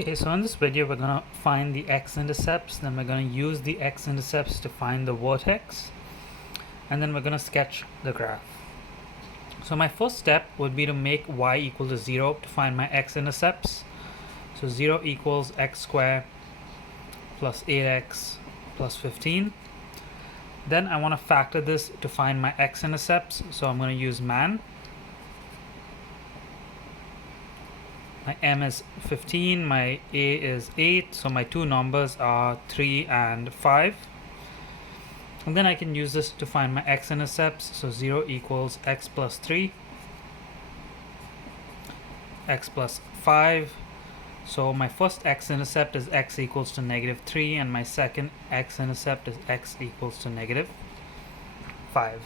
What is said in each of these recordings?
Okay, so in this video we're going to find the x-intercepts, then we're going to use the x-intercepts to find the vertex, and then we're going to sketch the graph. So my first step would be to make y equal to 0 to find my x-intercepts. So 0 equals x squared plus 8x plus 15. Then I want to factor this to find my x-intercepts, so I'm going to use man. My m is 15, my a is 8, so my two numbers are 3 and 5. And then I can use this to find my x-intercepts, so 0 equals x plus 3, x plus 5. So my first x-intercept is x equals to negative 3, and my second x-intercept is x equals to negative 5.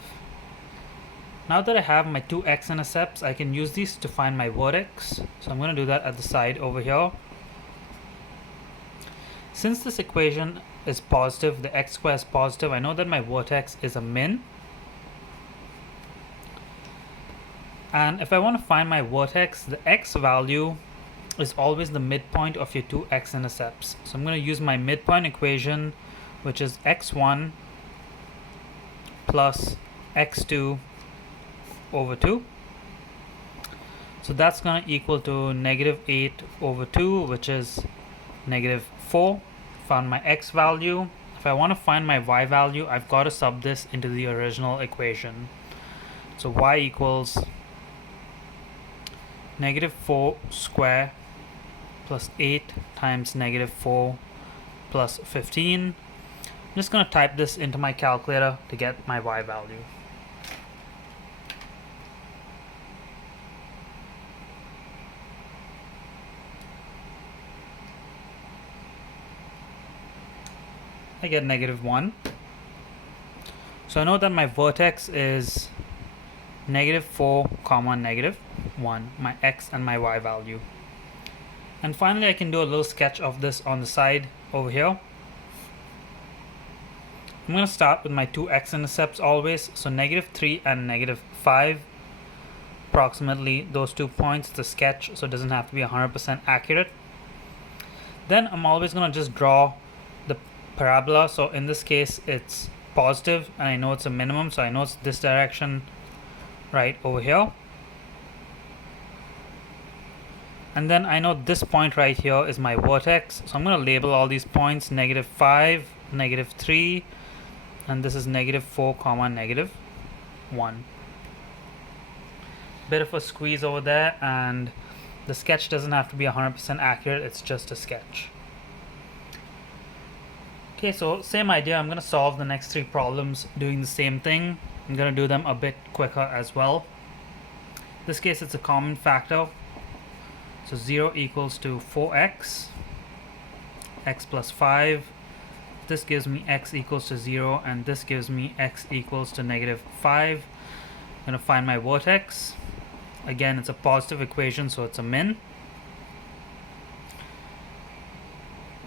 Now that I have my two x-intercepts, I can use these to find my vertex. So I'm going to do that at the side over here. Since this equation is positive, the x squared is positive, I know that my vertex is a min. And if I want to find my vertex, the x value is always the midpoint of your two x-intercepts. So I'm going to use my midpoint equation, which is x1 plus x2 over 2. So that's going to equal to negative 8 over 2, which is negative 4. Found my x value. If I want to find my y value, I've got to sub this into the original equation. So y equals negative 4 squared plus 8 times negative 4 plus 15. I'm just going to type this into my calculator to get my y value. I get negative 1. So I know that my vertex is negative 4 comma negative 1, my x and my y value. And finally I can do a little sketch of this on the side over here. I'm going to start with my two x-intercepts always, so negative 3 and negative 5, approximately those 2 points, the sketch, so it doesn't have to be 100% accurate. Then I'm always going to just draw the parabola. So in this case it's positive and I know it's a minimum, so I know it's this direction right over here. And then I know this point right here is my vertex, so I'm going to label all these points negative 5, negative 3, and this is negative 4 comma negative 1. Bit of a squeeze over there, and the sketch doesn't have to be 100% accurate, it's just a sketch. Okay, so same idea. I'm going to solve the next three problems doing the same thing. I'm going to do them a bit quicker as well. In this case it's a common factor. So 0 equals to 4x, x plus 5. This gives me x equals to 0, and this gives me x equals to negative 5. I'm going to find my vertex. Again, it's a positive equation, so it's a min.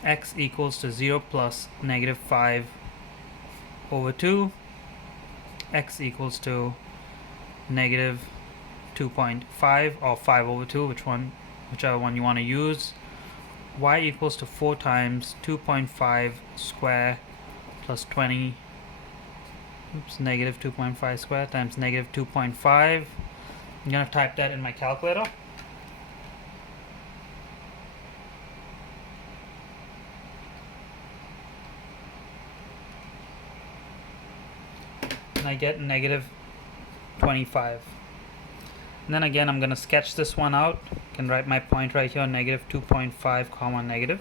X equals to 0 plus negative 5 over 2. X equals to negative 2.5 or 5 over 2, whichever one you want to use. Y equals to 4 times 2.5 square plus 20. Negative 2.5 square times negative 2.5. I'm going to type that in my calculator. And I get negative 25. And then again I'm going to sketch this one out. I can write my point right here, negative 2.5 comma negative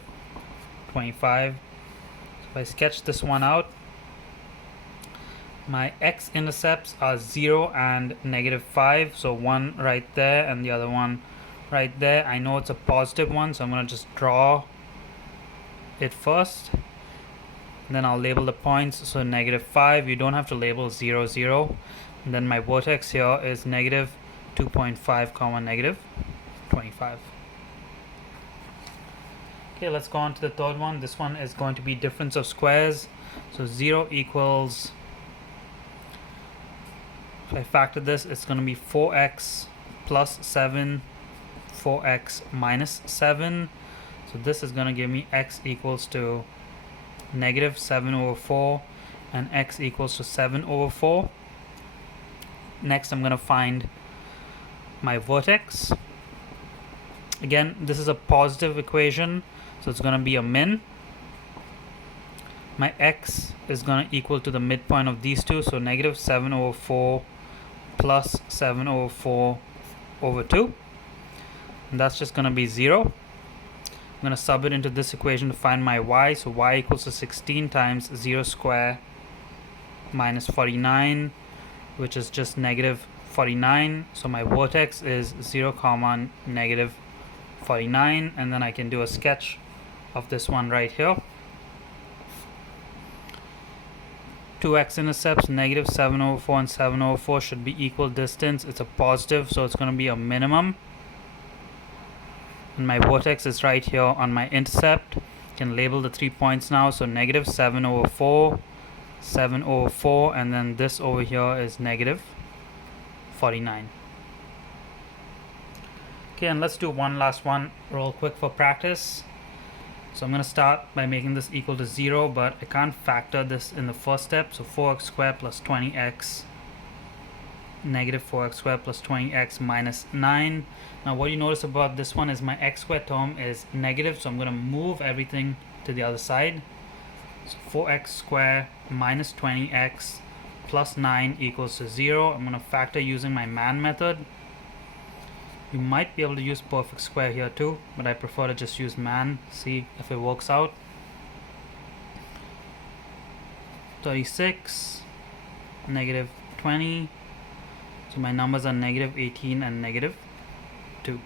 25. So if I sketch this one out, my x-intercepts are 0 and negative 5, so one right there and the other one right there. I know it's a positive one, so I'm going to just draw it first. And then I'll label the points, so negative 5, you don't have to label 0, 0. And then my vertex here is negative 2.5 comma negative 25. Okay, let's go on to the third one. This one is going to be difference of squares. So 0 equals, if I factor this, it's going to be 4x plus 7, 4x minus 7. So this is going to give me x equals to negative 7 over 4 and x equals to 7 over 4. Next I'm going to find my vertex. Again, this is a positive equation, so it's going to be a min. My x is going to equal to the midpoint of these two, so negative 7 over 4 plus 7 over 4 over 2. And that's just going to be 0. I'm going to sub it into this equation to find my y, so y equals to 16 times 0 square minus 49, which is just negative 49. So my vertex is 0 comma negative 49, and then I can do a sketch of this one right here. 2 x-intercepts, negative 7 over 4 and 7 over 4 should be equal distance. It's a positive, so it's going to be a minimum. And my vertex is right here on my intercept. I can label the 3 points now. So negative 7 over 4, 7 over 4, and then this over here is negative 49. Okay, and let's do one last one real quick for practice. So I'm going to start by making this equal to 0, but I can't factor this in the first step. So 4x squared plus 20x, negative 4x squared plus 20x minus 9. Now what you notice about this one is my x squared term is negative, so I'm going to move everything to the other side. So 4x squared minus 20x plus 9 equals to 0. I'm going to factor using my man method. You might be able to use perfect square here too, but I prefer to just use man, see if it works out. 36, negative 20. So my numbers are negative 18 and negative 2. I'm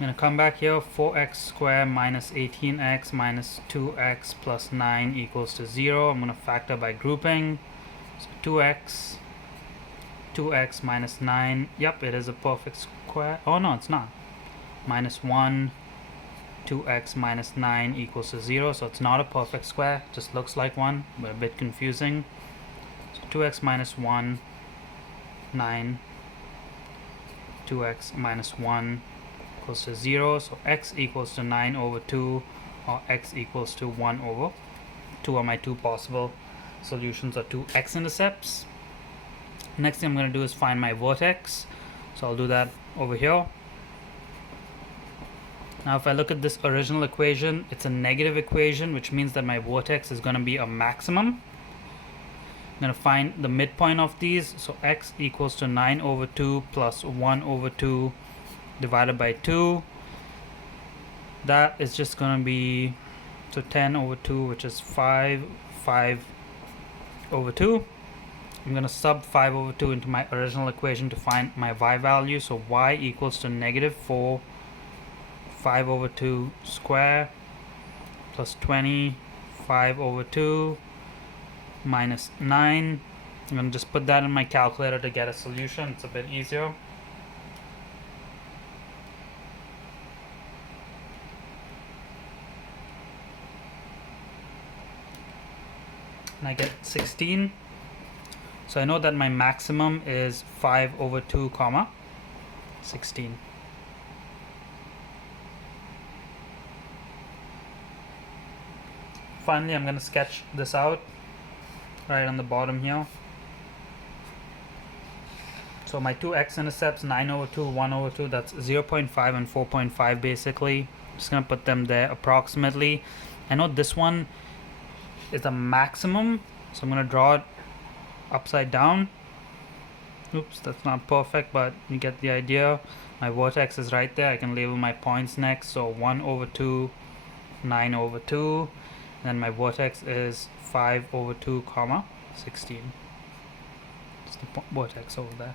going to come back here. 4x squared minus 18x minus 2x plus 9 equals to 0. I'm going to factor by grouping. So 2x minus 9. Yep, it is a perfect square. Oh no, it's not. Minus 1. 2x minus 9 equals to 0. So it's not a perfect square. It just looks like one, but a bit confusing. So 2x minus 1. 9. 2x minus 1 equals to 0. So x equals to 9 over 2 or x equals to 1 over 2 are my two possible solutions, or two x-intercepts. Next thing I'm going to do is find my vertex. So I'll do that over here. Now if I look at this original equation, it's a negative equation, which means that my vertex is going to be a maximum. I'm going to find the midpoint of these. So x equals to 9 over 2 plus 1 over 2 divided by 2. That is just going to be, so 10 over 2, which is 5 over 2. I'm going to sub 5 over 2 into my original equation to find my y value. So y equals to negative 4 5 over 2 square plus 20 5 over 2 minus 9. I'm going to just put that in my calculator to get a solution. It's a bit easier. And I get 16. So I know that my maximum is 5 over 2 comma 16. Finally, I'm going to sketch this out right on the bottom here. So my two x-intercepts, 9 over 2, 1 over 2, that's 0.5 and 4.5 basically. I'm just going to put them there approximately. I know this one is the maximum, so I'm going to draw it upside down. Oops, that's not perfect, but you get the idea. My vertex is right there. I can label my points next. So 1 over 2, 9 over 2. Then my vertex is 5 over 2 comma 16. It's the vertex over there.